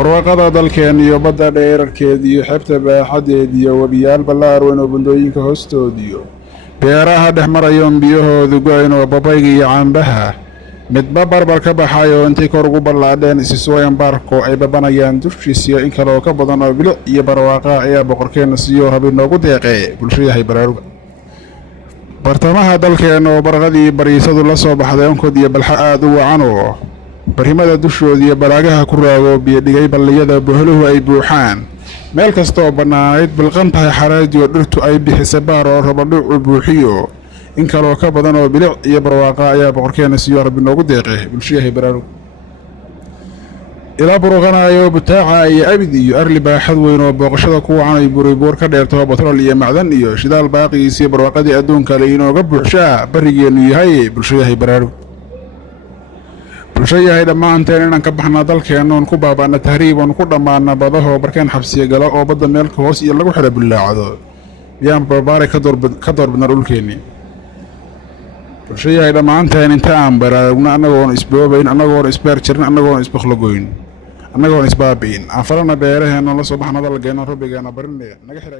barwaaqada dalkeen iyo badda dheerarkeediyo xebta baaxadeediyo webiyaal ballaarweyn oo bundooyinka hoostoodiyo beeraha dhex marayoon biyahoodu go-ayn oo babayga iyo cambaha midba barbar ka baxayo intay kor ugu ballaadheen isisooyan baarko ay babanayaan dushiisiyo in kaleoo ka badan oo bilic iyo barwaaqa ayaa boqorkeenna siiyo rabi noogu deeqee bulsho yahay baraaruga bartamaha dalkeenna oo barqadii bariisadu la soo baxday onkod iyo balxa aad u wacanoo barrimada dushoodiiyo balaagaha ku raago biyodhigay balliyada boholuhu ay buuxaan meel kastaoo bannaanayd bilqan tahay xaraadiyo dhirtu ay bixisa baar oo rabadhuucu buuxiyo in kaloo ka badan oo bilic iyo barwaaqa ayaa boqorkeenna siiyo rabbi noogu deeqe bulshayahay baraarug ilaa buruqanaayo butaaca iyo abid iyo arli baaxad weyn oo booqashada ku wacan ay buribuur ka dheerto batrool iyo macdan iyo shidaal baaqigiisiyo barwaaqadii adduunka le inooga buuxshaa barrigeennu yahay bulshayahay baraarug bulsho yahay dhammaanteen inaan ka baxnaa dalkeennoon ku baaba'na tahriib oon ku dhammaana badahoo barkeen xabsiya gala oo badda meelka hoos iyo lagu xidha bullaacdo miyaan barbaare ka doorbidna dhulkeennii bulsho yahay dhammaanteen inta aan baraarugna annagoon isboobayn annagoon isbeer jirin annagoon isbakhlogoyn annagoon isbaabi'in aan falana beeraheennoon la soo baxna dalgeennoon rabbigeenna barinaya naga xidha